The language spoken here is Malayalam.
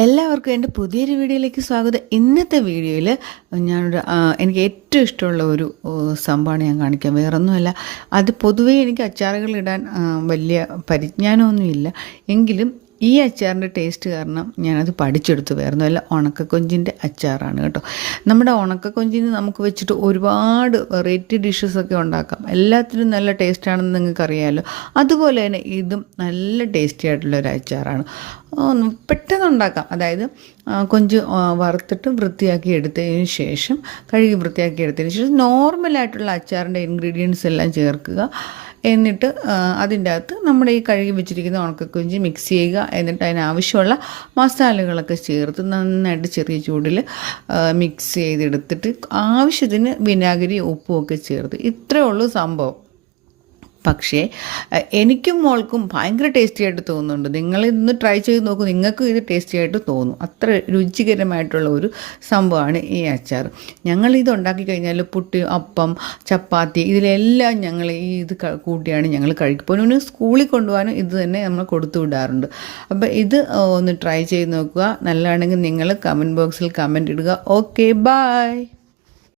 എല്ലാവർക്കും എൻ്റെ പുതിയൊരു വീഡിയോയിലേക്ക് സ്വാഗതം. ഇന്നത്തെ വീഡിയോയിൽ എനിക്ക് ഏറ്റവും ഇഷ്ടമുള്ള ഒരു സംഭവമാണ് ഞാൻ കാണിക്കാം. വേറൊന്നുമല്ല, അത് പൊതുവേ എനിക്ക് അച്ചാറുകൾ ഇടാൻ വലിയ പരിജ്ഞാനമൊന്നുമില്ല. എങ്കിലും ഈ അച്ചാറിൻ്റെ ടേസ്റ്റ് കാരണം ഞാനത് പഠിച്ചെടുത്തു. വേറൊന്നുമല്ല, ഉണക്കക്കൊഞ്ചിൻ്റെ അച്ചാറാണ് കേട്ടോ. നമ്മുടെ ഉണക്കക്കൊഞ്ചിന് നമുക്ക് വെച്ചിട്ട് ഒരുപാട് വെറൈറ്റി ഡിഷസൊക്കെ ഉണ്ടാക്കാം. എല്ലാത്തിനും നല്ല ടേസ്റ്റാണെന്ന് നിങ്ങൾക്കറിയാമല്ലോ. അതുപോലെ തന്നെ ഇതും നല്ല ടേസ്റ്റി ആയിട്ടുള്ളൊരു അച്ചാറാണ്. പെട്ടെന്ന് ഉണ്ടാക്കാം. അതായത് കൊഞ്ച് വറുത്തിട്ട് വൃത്തിയാക്കി എടുത്തതിന് ശേഷം, കഴുകി വൃത്തിയാക്കി എടുത്തതിന് ശേഷം നോർമലായിട്ടുള്ള അച്ചാറിൻ്റെ ഇൻഗ്രീഡിയൻസ് എല്ലാം ചേർക്കുക. എന്നിട്ട് അതിൻ്റെ അകത്ത് നമ്മുടെ ഈ കഴുകി വെച്ചിരിക്കുന്ന ഉണക്കക്കൊഞ്ച് മിക്സ് ചെയ്യുക. എന്നിട്ട് അതിനാവശ്യമുള്ള മസാലകളൊക്കെ ചേർത്ത് നന്നായിട്ട് ചെറിയ ചൂടിൽ മിക്സ് ചെയ്തെടുത്തിട്ട് ആവശ്യത്തിന് വിനാഗിരി ഉപ്പും ഒക്കെ ചേർത്ത്, ഇത്രയേ ഉള്ളൂ സംഭവം. പക്ഷേ എനിക്കും മോൾക്കും ഭയങ്കര ടേസ്റ്റി ആയിട്ട് തോന്നുന്നുണ്ട്. നിങ്ങളിന്ന് ട്രൈ ചെയ്ത് നോക്കൂ, നിങ്ങൾക്കും ഇത് ടേസ്റ്റി ആയിട്ട് തോന്നും. അത്ര രുചികരമായിട്ടുള്ള ഒരു സംഭവമാണ് ഈ അച്ചാർ. ഞങ്ങളിത് ഉണ്ടാക്കി കഴിഞ്ഞാൽ പുട്ട്, അപ്പം, ചപ്പാത്തി ഇതിലെല്ലാം ഞങ്ങൾ ഇത് കൂട്ടിയാണ് ഞങ്ങൾ കഴിക്കും. പൊന്നുവിന് സ്കൂളിൽ കൊണ്ടുപോകാനും ഇത് തന്നെ നമ്മൾ കൊടുത്തു വിടാറുണ്ട്. അപ്പോൾ ഇത് ഒന്ന് ട്രൈ ചെയ്ത് നോക്കുക. നല്ലതാണെങ്കിൽ നിങ്ങൾ കമൻറ്റ് ബോക്സിൽ കമൻറ്റ് ഇടുക. Okay, by.